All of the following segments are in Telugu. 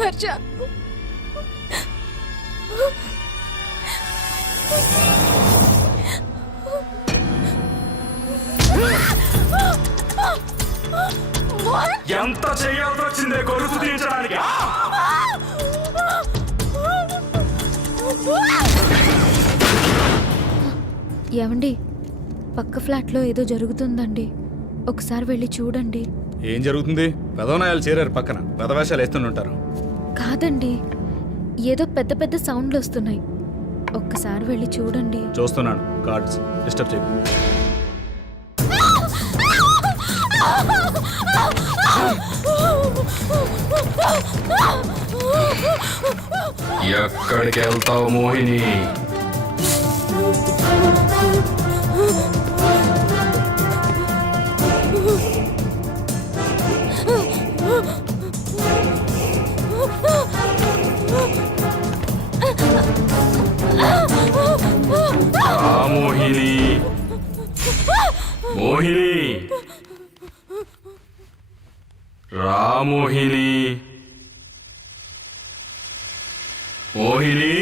హర్ష, ఎంత చేయాల్సి వచ్చిందే గొలుసు తీయించడానికి? ఏమండి, పక్క ఫ్లాట్లో ఏదో జరుగుతుందండి, ఒకసారి వెళ్ళి చూడండి. ఏం జరుగుతుంది? పెదవనాయాలు చేరారు పక్కన, పెదవేషాలు వేస్తుంటారు. కాదండి, ఏదో పెద్ద పెద్ద సౌండ్లు వస్తున్నాయి, ఒక్కసారి వెళ్ళి చూడండి. చూస్తున్నాను. కార్డ్స్ డిస్టర్బ్ చేయకు. ఎక్కడికి వెళ్తావు మోహిని? మోహిని, మోహిని, రా మోహిని, మోహిని.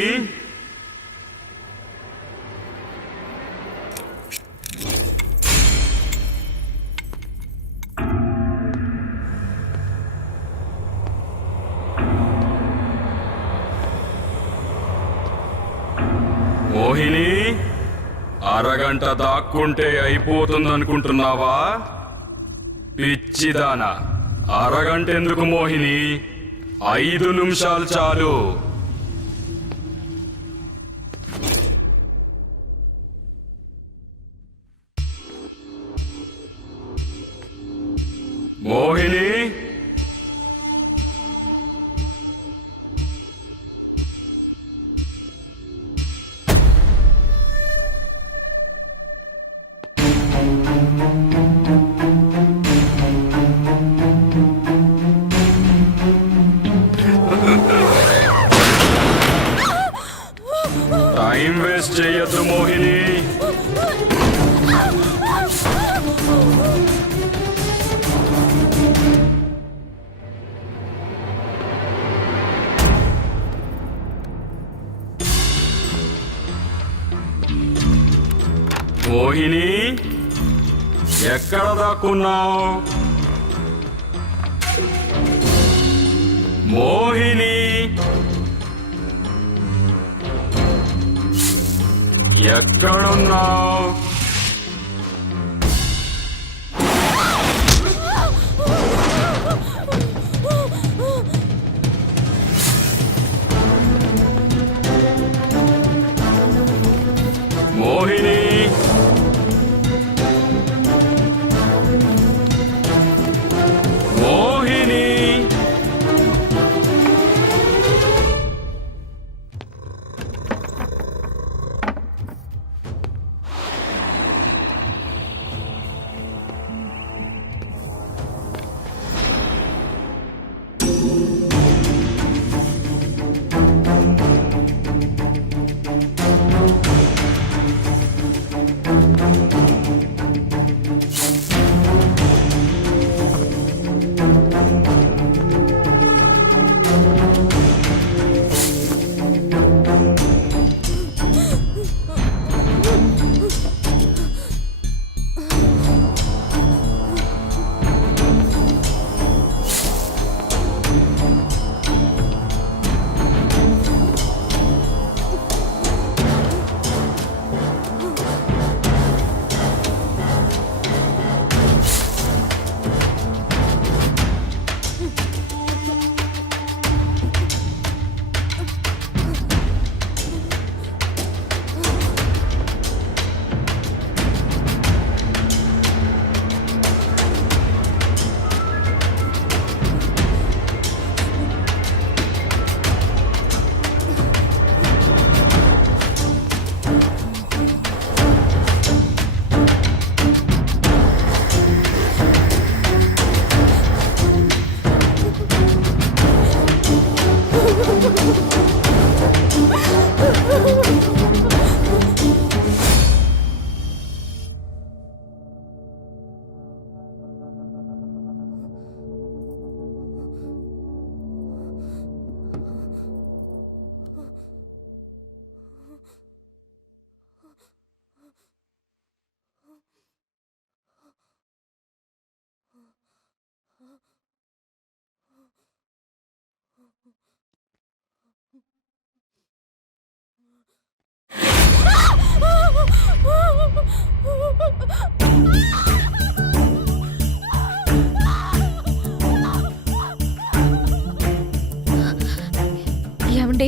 మోహిని, అరగంట దాక్కుంటే అయిపోతుందనుకుంటున్నావా? పిచ్చిదానా, అరగంట ఎందుకు మోహిని, 5 నిమిషాలు చాలు. మోహిని, టైం వేస్ట్ చేయొద్దు మోహిని. మోహిని, ఎక్కడ దాక్కున్నావు? మోహిని, ఎక్కడున్నావు? మోహిని, మోహిని, ఏమండి,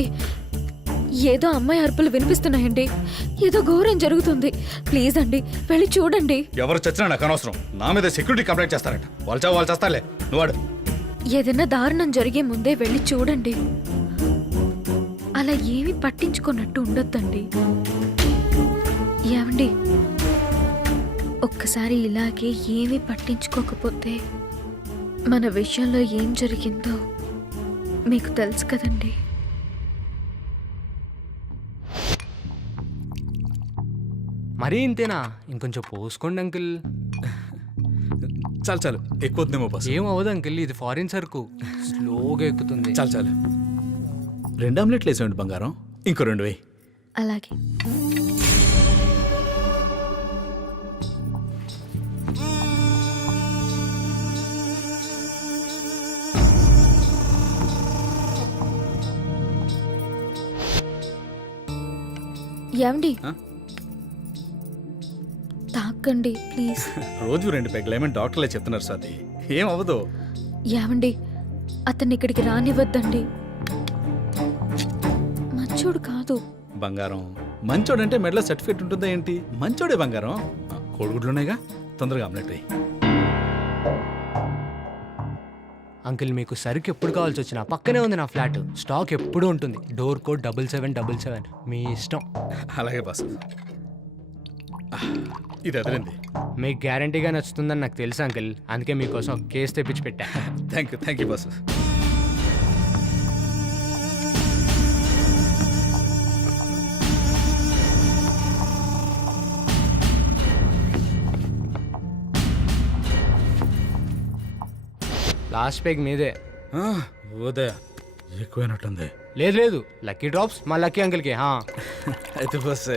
ఏదో అమ్మాయి అరుపులు వినిపిస్తున్నాయండి. ఏదో ఘోరం జరుగుతుంది. ప్లీజ్ అండి, వెళ్ళి చూడండి. ఎవరు చచ్చినా నాకు అనవసరం. నా మీద సెక్యూరిటీ కంప్లైంట్ చేస్తారట. వాళ్ళు చేస్తాలే, నువ్వు వాడు. ఏదైనా దారుణం జరిగే ముందే వెళ్ళి చూడండి. అలా ఏమీ పట్టించుకున్నట్టు ఉండొద్దండి. ఏమండి, ఒక్కసారి ఇలాగే ఏమీ పట్టించుకోకపోతే మన విషయంలో ఏం జరిగిందో మీకు తెలుసు కదండి. మరీ ఇంతేనా? ఇంకొంచెం పోసుకోండి అంకిల్. చాలు ఎక్కువ వద్దేమో బస్. ఏం అవ్వదు అంకిల్, ఇది ఫారిన్ సరుకు, స్లోగా ఎక్కుతుంది. చాలు 2 ఆమ్లెట్లు వేసేయండి బంగారం. ఇంకో 2 వేయి. అలాగే. ఏమండి, తాకండి ప్లీజ్. రోజు 2 పెగ్లేమని డాక్టర్లే చెప్తున్నారు సాది. ఏం అవ్వదు. ఏమండి, అతన్ని ఇక్కడికి రానివ్వద్దండి. మంచోడు కాదు. బంగారం మంచోడంటే మెడలో సర్టిఫికేట్ ఉంటుందా ఏంటి? మంచోడే బంగారం. కోడిగుడ్లున్నాయిగా, తొందరగా ఆమ్లెట్ వేయి. అంకిల్, మీకు సరుకు ఎప్పుడు కావాల్సి వచ్చినా పక్కనే ఉంది నా ఫ్లాట్. స్టాక్ ఎప్పుడూ ఉంటుంది. Door code 7777. మీ ఇష్టం. అలాగే బాస్. ఇది అదిరింది. మీకు గ్యారంటీగా నచ్చుతుందని నాకు తెలుసు అంకిల్, అందుకే మీకోసం ఒక కేసు తెప్పించి పెట్టా. Thank you boss. లాస్ట్ పేగ్ మీదే. ఓదే ఎక్కువైనట్టుంది. లేదు, లక్కీ డ్రాప్స్ మా లక్కీ అంకిల్కి. అయితే బస్.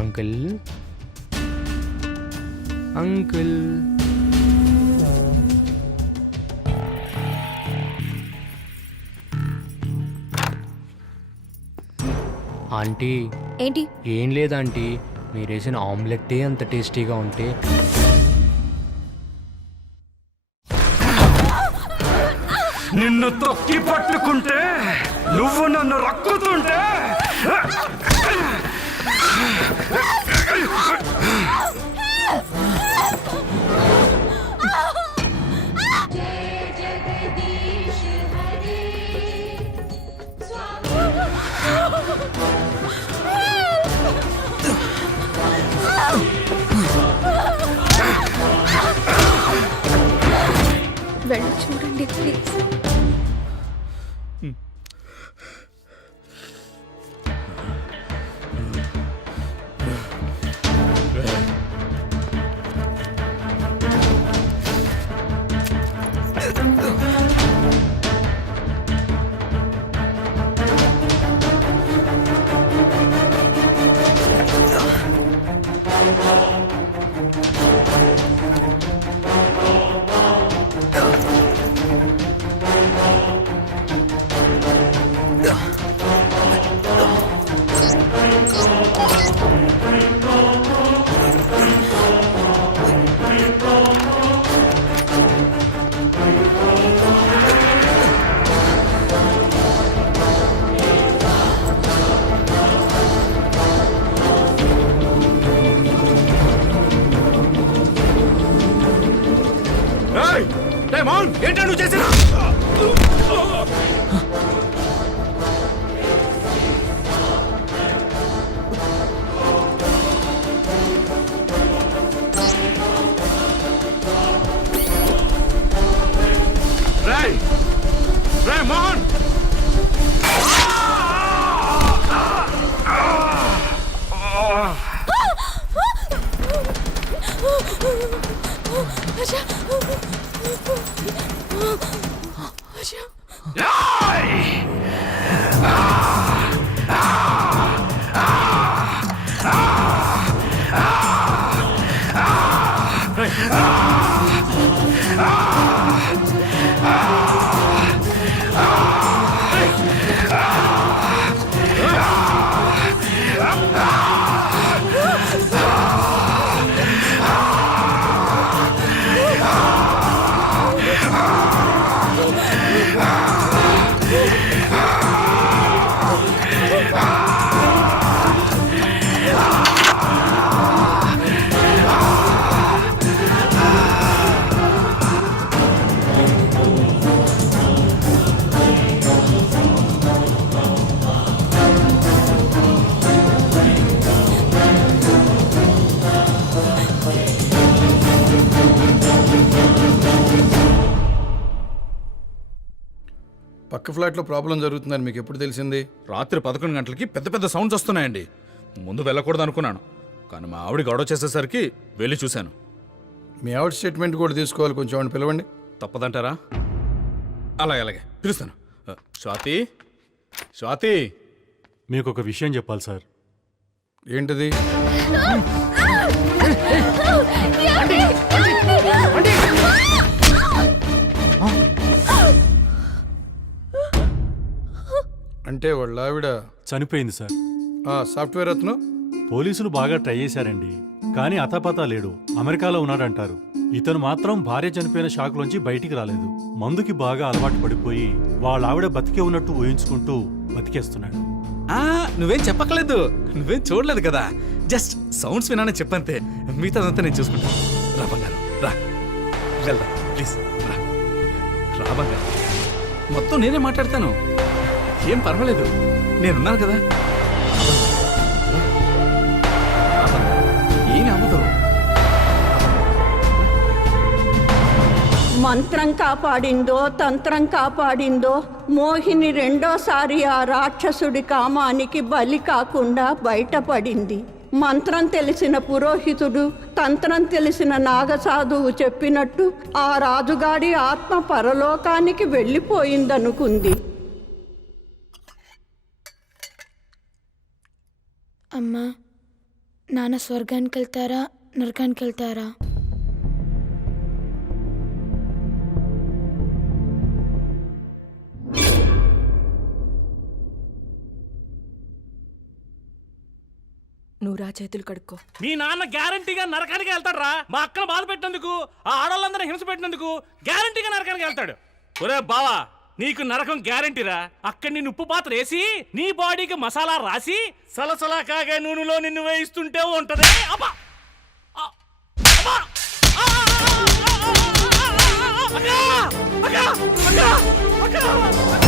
Uncle uncle aunty. ఏంటి? ఏం లేదు ఆంటీ, మీరు వేసిన ఆమ్లెట్టే అంత టేస్టీగా ఉంటే నిన్ను తొక్కి పట్టుకుంటే, నువ్వు నన్ను రక్కుతుంటే, వెళ్ళి చూడండి ప్లీజ్. ఏంటో నువ్వు చేసిన? మోహన్, పక్క ఫ్లాట్లో ప్రాబ్లం జరుగుతుందని మీకు ఎప్పుడు తెలిసింది? రాత్రి 11 గంటలకి పెద్ద పెద్ద సౌండ్స్ వస్తున్నాయండి. ముందు వెళ్ళకూడదు అనుకున్నాను, కానీ మా ఆవిడ గొడవ చేసేసరికి వెళ్ళి చూశాను. మీ ఆవిడ స్టేట్మెంట్ కూడా తీసుకోవాలి, కొంచెం ఆవిడ పిలవండి. తప్పదంటారా? అలాగే అలాగే పిలుస్తాను. స్వాతి, స్వాతి. మీకు ఒక విషయం చెప్పాలి సార్. ఏంటిది? అంటే వాళ్ళ ఆవిడ చనిపోయింది సార్. సాఫ్ట్వేర్ అతను పోలీసులు బాగా ట్రై చేశారండి, కానీ అతపతా లేడు. అమెరికాలో ఉన్నాడంటారు. ఇతను మాత్రం భార్య చనిపోయిన షాక్లోంచి బయటికి రాలేదు. మందుకి బాగా అలవాటు పడిపోయి వాళ్ళ ఆవిడ బతికే ఉన్నట్టు ఊహించుకుంటూ బతికేస్తున్నాడు. నువ్వేం చెప్పక్కలేదు, నువ్వేం చూడలేదు కదా, జస్ట్ సౌండ్స్ వినానని చెప్పంతే. మిగతాదంతా నేను చూసుకుంటాను. రా బంగారం, రా వెళ్దాం ప్లీజ్. రా రా బంగారం, మొత్తం నేనే మాట్లాడతాను, ఏం పర్వాలేదు, నేనున్నాను కదా. ఏం అవ్వదు. మంత్రం కాపాడిందో తంత్రం కాపాడిందో మోహిని రెండోసారి ఆ రాక్షసుడి కామానికి బలి కాకుండా బయటపడింది. మంత్రం తెలిసిన పురోహితుడు, తంత్రం తెలిసిన నాగసాధువు చెప్పినట్టు ఆ రాజుగాడి ఆత్మ పరలోకానికి వెళ్ళిపోయిందనుకుంది. అమ్మా, నాన్న స్వర్గానికి వెళ్తారా నరకానికి వెళ్తారా? నువ్వు రా, చేతులు కడుక్కో. మీ నాన్న గ్యారంటీగా నరకానికి వెళ్తాడు రా. మా అక్కను బాధ పెట్టినందుకు, ఆ ఆడవాళ్ళందరూ హింస పెట్టినందుకు గ్యారంటీగా నరకానికి వెళ్తాడు. ఒరే బావా, నీకు నరకం గ్యారంటీరా. అక్కడ నిన్ను ఉప్పు పాత్ర వేసి నీ బాడీకి మసాలా రాసి సలసలా కాగే నూనెలో నిన్ను వేయిస్తుంటే ఉంటది. అబ్బా! అబ్బా! అక్కా! అక్కా! అక్కా! అక్కా!